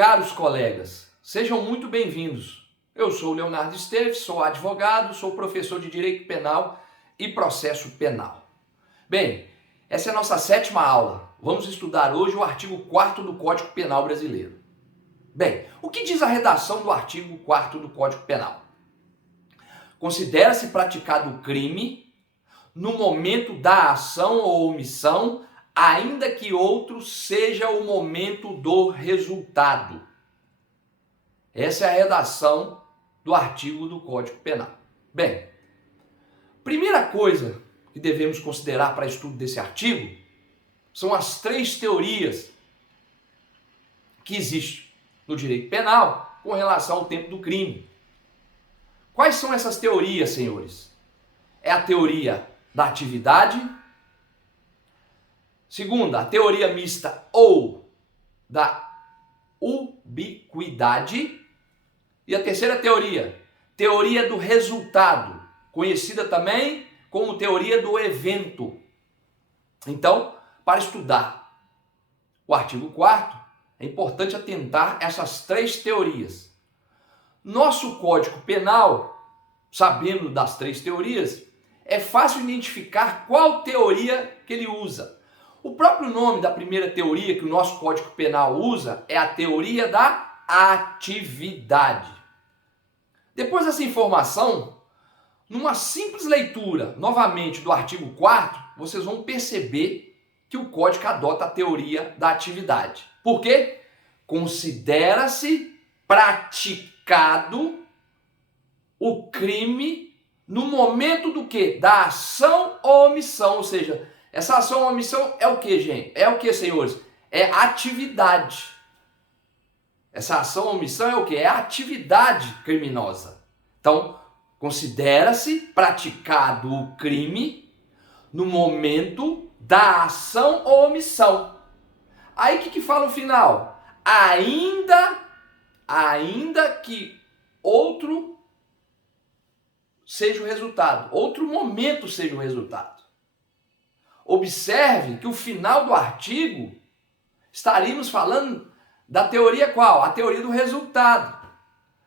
Caros colegas, sejam muito bem-vindos. Eu sou o Leonardo Esteves, sou advogado, sou professor de Direito Penal e Processo Penal. Bem, essa é a nossa 7ª aula. Vamos estudar hoje o artigo 4º do Código Penal Brasileiro. Bem, o que diz a redação do artigo 4º do Código Penal? Considera-se praticado o crime no momento da ação ou omissão, ainda que outro seja o momento do resultado. Essa é a redação do artigo do Código Penal. Bem, primeira coisa que devemos considerar para estudo desse artigo são as 3 teorias que existem no direito penal com relação ao tempo do crime. Quais são essas teorias, senhores? É a teoria da atividade. Segunda, a teoria mista ou da ubiquidade. E a terceira teoria, teoria do resultado, conhecida também como teoria do evento. Então, para estudar o artigo 4º, é importante atentar a essas 3 teorias. Nosso Código Penal, sabendo das 3 teorias, é fácil identificar qual teoria que ele usa. O próprio nome da primeira teoria que o nosso Código Penal usa é a teoria da atividade. Depois dessa informação, numa simples leitura, novamente, do artigo 4º, vocês vão perceber que o Código adota a teoria da atividade. Por quê? Considera-se praticado o crime no momento do quê? Da ação ou omissão, ou seja, essa ação ou omissão é o que, gente? É o que, senhores? É atividade. Essa ação ou omissão é o que? É atividade criminosa. Então, considera-se praticado o crime no momento da ação ou omissão. Aí o que fala no final? Ainda que outro seja o resultado, outro momento seja o resultado. Observe que o final do artigo estaríamos falando da teoria qual? A teoria do resultado.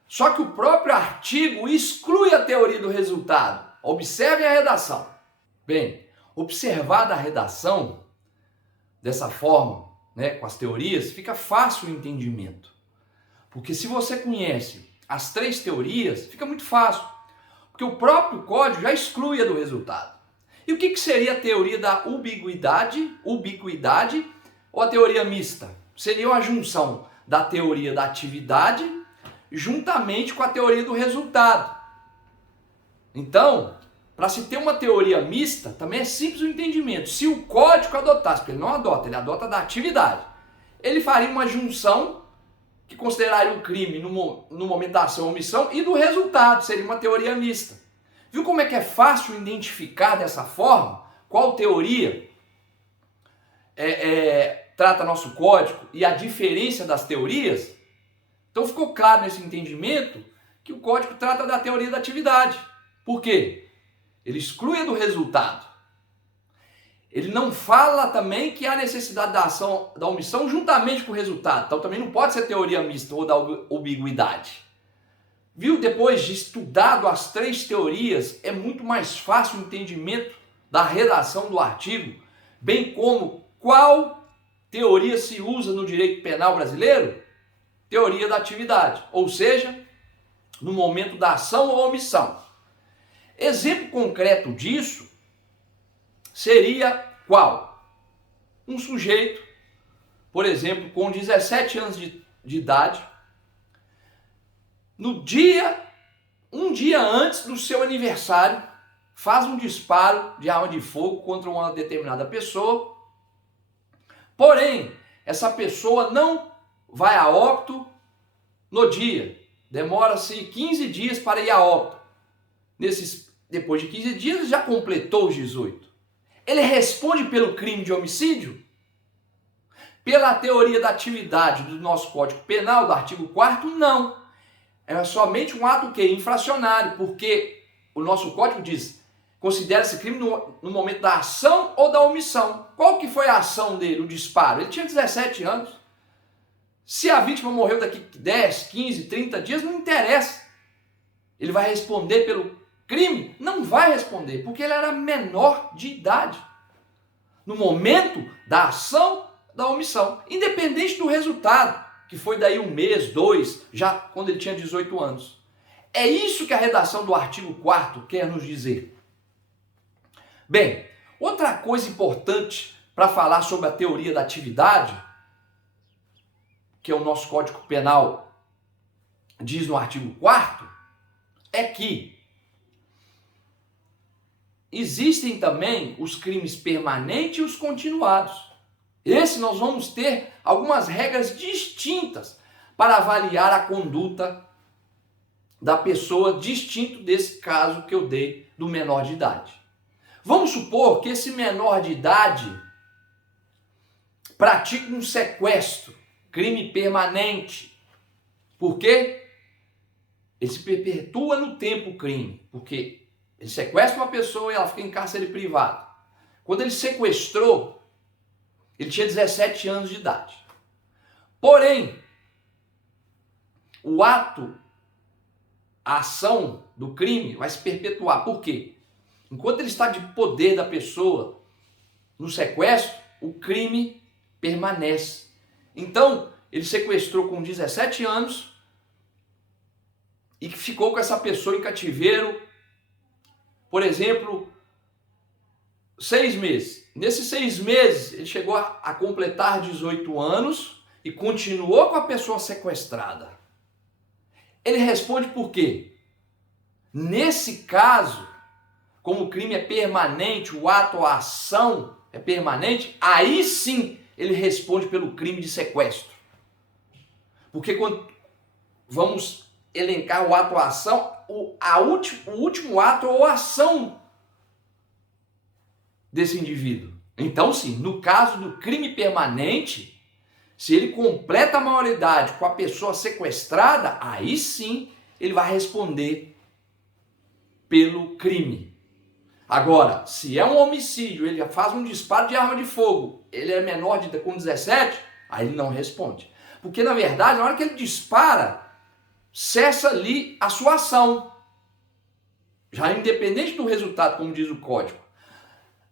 Só que o próprio artigo exclui a teoria do resultado. Observe a redação. Bem, observada a redação dessa forma, com as teorias, fica fácil o entendimento. Porque se você conhece as 3 teorias, fica muito fácil. Porque o próprio código já exclui a do resultado. E o que seria a teoria da ubiquidade ou a teoria mista? Seria uma junção da teoria da atividade juntamente com a teoria do resultado. Então, para se ter uma teoria mista, também é simples o entendimento. Se o código adotasse, porque ele não adota, ele adota da atividade, ele faria uma junção que consideraria o crime no momento da ação ou omissão e do resultado, seria uma teoria mista. Viu como é que é fácil identificar dessa forma qual teoria trata nosso código e a diferença das teorias? Então ficou claro nesse entendimento que o código trata da teoria da atividade. Por quê? Ele exclui a do resultado. Ele não fala também que há necessidade da ação, da omissão juntamente com o resultado. Então também não pode ser teoria mista ou da ubiquidade. Viu? Depois de estudado as 3 teorias, é muito mais fácil o entendimento da redação do artigo, bem como qual teoria se usa no direito penal brasileiro? Teoria da atividade, ou seja, no momento da ação ou omissão. Exemplo concreto disso seria qual? Um sujeito, por exemplo, com 17 anos de idade, um dia antes do seu aniversário, faz um disparo de arma de fogo contra uma determinada pessoa. Porém, essa pessoa não vai a óbito no dia. Demora-se 15 dias para ir a óbito. Depois de 15 dias, ele já completou os 18. Ele responde pelo crime de homicídio? Pela teoria da atividade do nosso Código Penal, do artigo 4º, não. É somente um ato infracionário, porque o nosso código diz, considera-se crime no momento da ação ou da omissão. Qual que foi a ação dele, o disparo? Ele tinha 17 anos. Se a vítima morreu daqui 10, 15, 30 dias, não interessa. Ele vai responder pelo crime? Não vai responder, porque ele era menor de idade. No momento da ação, da omissão. Independente do resultado, que foi daí 1 mês, 2, já quando ele tinha 18 anos. É isso que a redação do artigo 4º quer nos dizer. Bem, outra coisa importante para falar sobre a teoria da atividade, que é o nosso Código Penal diz no artigo 4º, é que existem também os crimes permanentes e os continuados. Esse nós vamos ter algumas regras distintas para avaliar a conduta da pessoa, distinto desse caso que eu dei do menor de idade. Vamos supor que esse menor de idade pratica um sequestro, crime permanente. Por quê? Ele se perpetua no tempo o crime, porque ele sequestra uma pessoa e ela fica em cárcere privado. Quando ele sequestrou, ele tinha 17 anos de idade. Porém, o ato, a ação do crime vai se perpetuar. Por quê? Enquanto ele está de poder da pessoa no sequestro, o crime permanece. Então, ele sequestrou com 17 anos e ficou com essa pessoa em cativeiro, por exemplo, 6 meses. Nesses 6 meses, ele chegou a completar 18 anos e continuou com a pessoa sequestrada. Ele responde por quê? Nesse caso, como o crime é permanente, o ato ou a ação é permanente, aí sim ele responde pelo crime de sequestro. Porque quando vamos elencar o ato ou a ação, o último ato ou ação desse indivíduo. Então sim, no caso do crime permanente, se ele completa a maioridade com a pessoa sequestrada, aí sim ele vai responder pelo crime. Agora, se é um homicídio, ele faz um disparo de arma de fogo, ele é menor de com 17, aí ele não responde. Porque na verdade, na hora que ele dispara, cessa ali a sua ação. Já independente do resultado, como diz o código.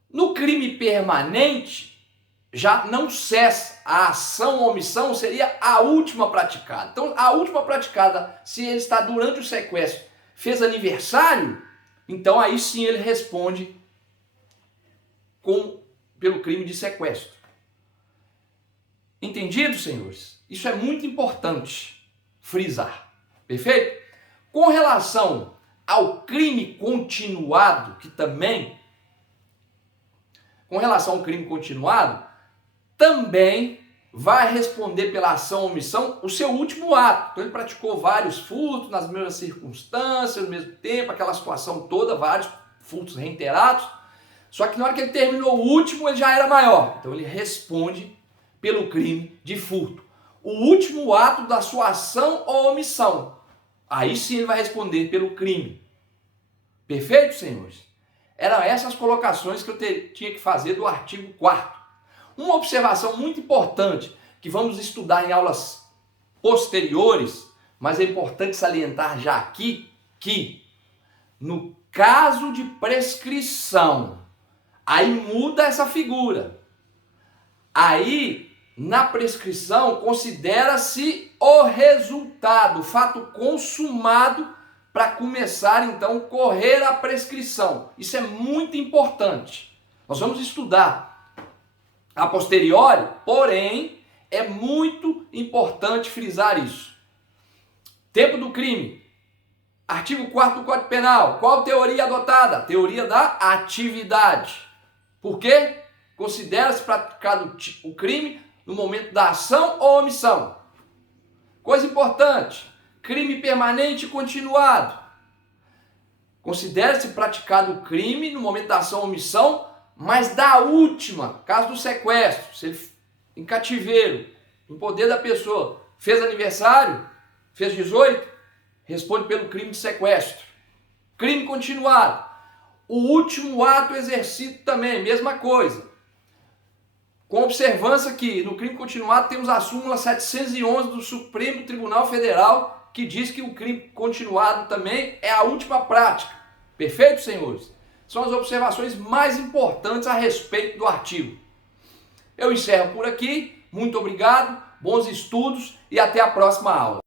No crime permanente, já não cessa. A ação ou omissão seria a última praticada. Então, a última praticada, se ele está durante o sequestro, fez aniversário, então aí sim ele responde pelo crime de sequestro. Entendido, senhores? Isso é muito importante frisar. Perfeito? Com relação ao crime continuado, que também, com relação ao crime continuado, também vai responder pela ação ou omissão o seu último ato. Então ele praticou vários furtos nas mesmas circunstâncias, no mesmo tempo, aquela situação toda, vários furtos reiterados. Só que na hora que ele terminou o último, ele já era maior. Então ele responde pelo crime de furto. O último ato da sua ação ou omissão. Aí sim ele vai responder pelo crime. Perfeito, senhores? Eram essas colocações que eu tinha que fazer do artigo 4º. Uma observação muito importante que vamos estudar em aulas posteriores, mas é importante salientar já aqui que no caso de prescrição, aí muda essa figura. Aí, na prescrição, considera-se o resultado, o fato consumado para começar, então, correr a prescrição. Isso é muito importante. Nós vamos estudar a posteriori, porém, é muito importante frisar isso. Tempo do crime. Artigo 4º do Código Penal. Qual teoria adotada? Teoria da atividade. Por quê? Considera-se praticado o crime no momento da ação ou omissão. Coisa importante. Crime permanente e continuado. Considera-se praticado o crime no momento da ação ou omissão, mas da última, caso do sequestro, se ele em cativeiro, em poder da pessoa, fez aniversário, fez 18, responde pelo crime de sequestro. Crime continuado. O último ato exercido também, mesma coisa. Com observância que no crime continuado temos a súmula 711 do Supremo Tribunal Federal, que diz que o crime continuado também é a última prática. Perfeito, senhores? São as observações mais importantes a respeito do artigo. Eu encerro por aqui. Muito obrigado, bons estudos e até a próxima aula.